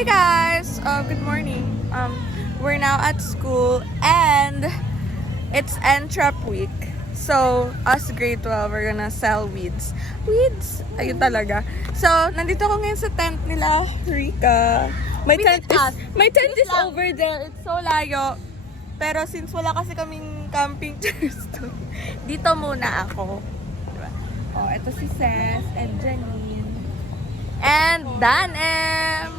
Hey guys! Good morning. We're now at school and it's Entrep week. So, us grade 12, we're gonna sell weeds. Weeds? Ayun talaga. So, nandito ako ngayon sa tent nila, Rika. My tent is over there. It's so layo. Pero since wala kasi kaming camping chairs to, dito muna ako. Diba? Oh, ito si Ces and Janine. And Danem!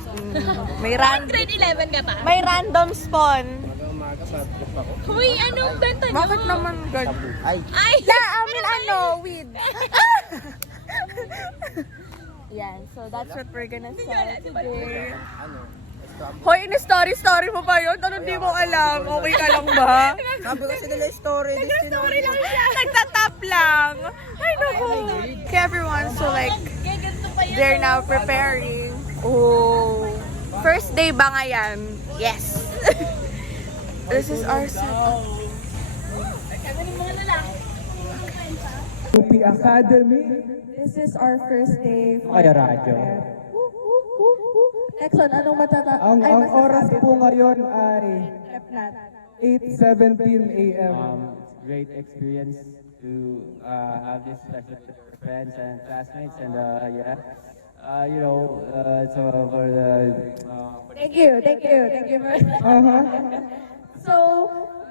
Grade 11 ka pa? May random spawn. Hoy, anong benta nyo? Bakit naman ganun? Ay! Weed. Yan, so that's what we're gonna sell today. Hoy, in-story mo pa yun? Ano di mo alam? Okay ka lang ba? Sabi kasi nila story. Story lang siya. Nagtatap lang. Ay, naku. Okay, everyone, so like, they're now preparing. Oh. First day ba ngayon? Yes. This is our setup. UP Academy. This is our first day. Kaya radyo. Nexon, anong Ang oras po ngayon ay Epnat. 8:17 a.m. It's a great experience to have this session with your friends and classmates, and it's for the. Thank you very much. So,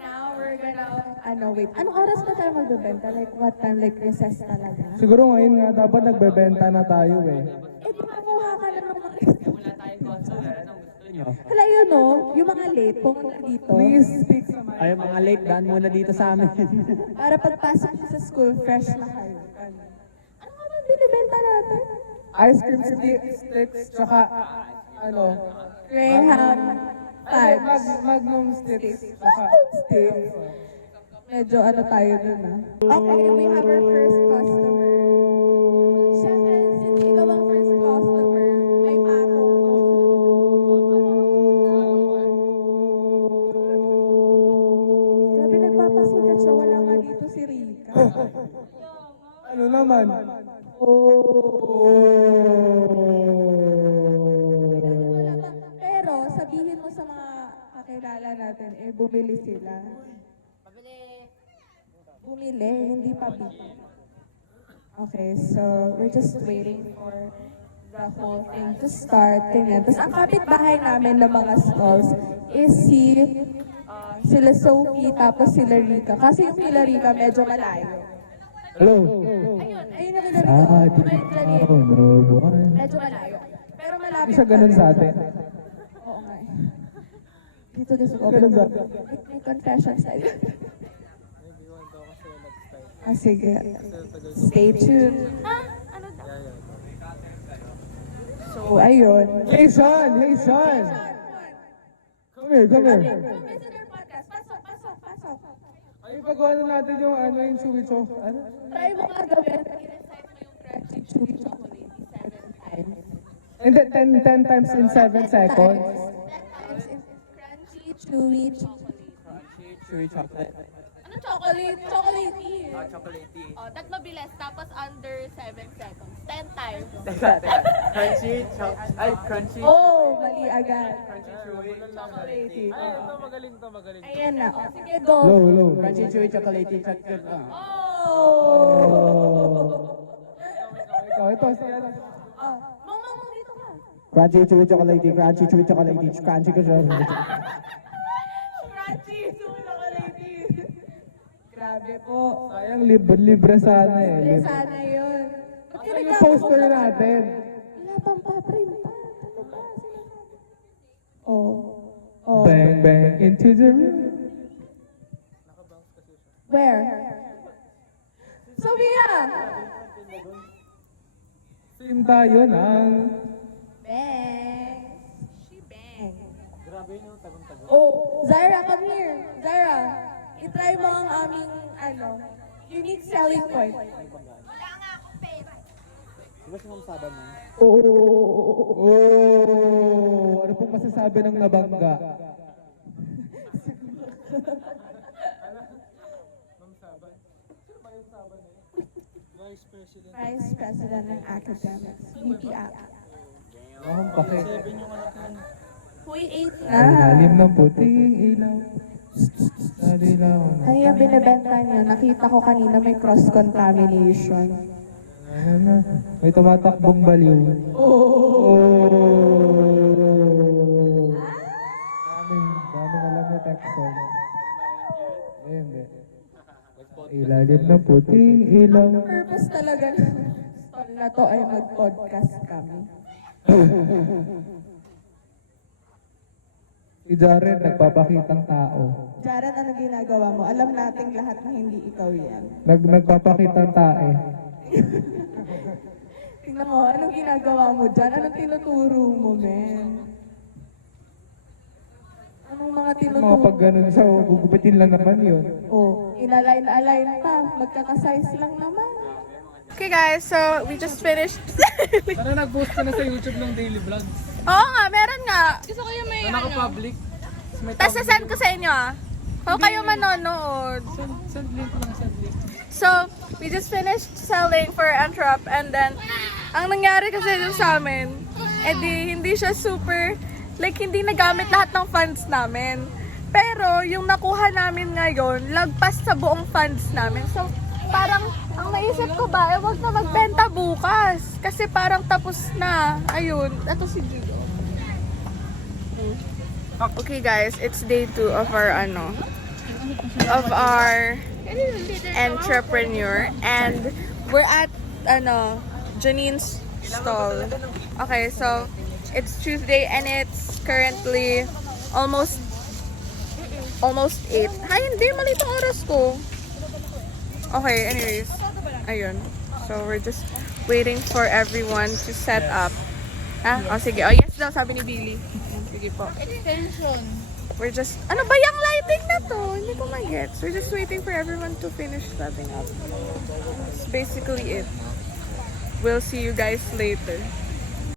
now we're gonna, anong oras na tayo magbebenta? Like, what time? Like, recess talaga? Siguro ngayon nga dapat nagbebenta na tayo eh. Eh, di makuha ka na ng mga... Wala tayong consumer. Anong gusto nyo? Hala yun, no? Yung mga late, pumunta dito. Please speak sa mic. Ay, mga late, daan muna dito sa amin. Para pagpasok niyo sa school, fresh na kayo. Ano nga ba binibenta natin? Ice cream sticks, tsaka Graham Times. Magnum sticks, tsaka Sticks. Medyo tayo dun Okay, we have our first customer. Siyempre, since ikaw ang first customer, may patong. Grabe, nagpapasikat siya. Wala nga dito si Rika. ano naman? Pero, sabihin mo sa mga kakilala natin, bumili sila. Bumili, hindi pa bili. Okay, so we're just waiting for the whole thing to start. Tingnan. Tapos ang kapitbahay namin ng mga stalls is sila Sophie, tapos sila Rika. Kasi yung sila Rika medyo malayo. Hello? Ayun na nila Rika. Medyo malayo. Pero malapit. Hindi siya ganun sa atin. Oo nga eh. Dito gusto ko. Ganun ba? May confession sa'yo. Sige. Stay tuned. So, ayun. Hey Sean! Come here. Pasok. Ay, pagawa na natin yung chewy chow. Try mo nga gawin. I-recite mo yung crunchy chewy chocolate 7 times. And then 10 times in 7 seconds. 10 times in crunchy chewy chocolate. Chewy chocolate. Ano chocolate? Chocolatey. Chocolatey. Oh, tatlo bilis, tapos under 7 seconds. 10 times. Crunchy. Oh, mali agad. Chewy, chocolatey. Magaling. Ayan na. O, sige, go. Low. Crunchy, chewy, chocolatey, chocolate. Oh! Ito, siya. Mong, dito ka. Crunchy, chewy, chocolatey, crunchy, chewy, chocolatey, crunchy, chocolatey. Crunchy chocolate. Grabe po. Sayang libre sana eh. Sana yun. Ba't Ano yung poster natin? Wala pang pa-print pa. Ano ba? Oh. Bang into the room. Where? Sophia! Sim tayo ng... Bang! She bang. Oh, Zaira, come here. Zaira, itry mo ang aming, unique selling point. Oh! Ano pong masasabi ng nabangga? Vice President ng Academics, VP App. Akong pake. Uy, 8 Ang lalim ng puting ilaw. Nadilaw na. Ano yung binibenta niyo? Nakita ko kanina may cross-contamination. May tumatakbong baliw. Daming alam na Texan. Hindi. Ilalim ng puting ilaw. Purpose talaga ng stall na to ay mag-podcast kami. Si Jared nagpapakitang tao. Jared, ano ginagawa mo? Alam nating lahat na hindi ikaw yan. Nagpapakitang tae. Tingnan mo, anong ginagawa mo dyan? Anong tinuturo mo, men? Anong mga Mga tinuturo? pag ganun sa gugupitin lang naman yun. Oh, inalign-align pa. Magkakasize lang naman. Okay guys, so we just finished. Para nag-post ka na sa YouTube ng daily vlogs. Oo nga, meron nga. Gusto ko yung may Na naka-public. Tapos sasend ko sa inyo ah. Kung kayo manonood. Send link lang, send link. So, we just finished selling for Antrop and then, ang nangyari kasi dun sa amin, hindi siya super, like hindi nagamit lahat ng funds namin. Pero, yung nakuha namin ngayon, lagpas sa buong funds namin. So, parang, ang naisip ko ba, wag na magbenta bukas. Kasi parang tapos na. Ayun, ito si Gigo. Okay guys, it's day 2 of our entrepreneur and we're at Janine's stall. Okay, so it's Tuesday and it's currently almost 8. Ay, hindi, mali itong oras ko. Okay, anyways. Ayun. So we're just waiting for everyone to set up. Oh sige. Oh yes daw, sabi ni Billy. Sige po. extension. We're just, ano ba yung lighting na to? Hindi ko ma-gets. We're just waiting for everyone to finish setting up. That's basically it. We'll see you guys later.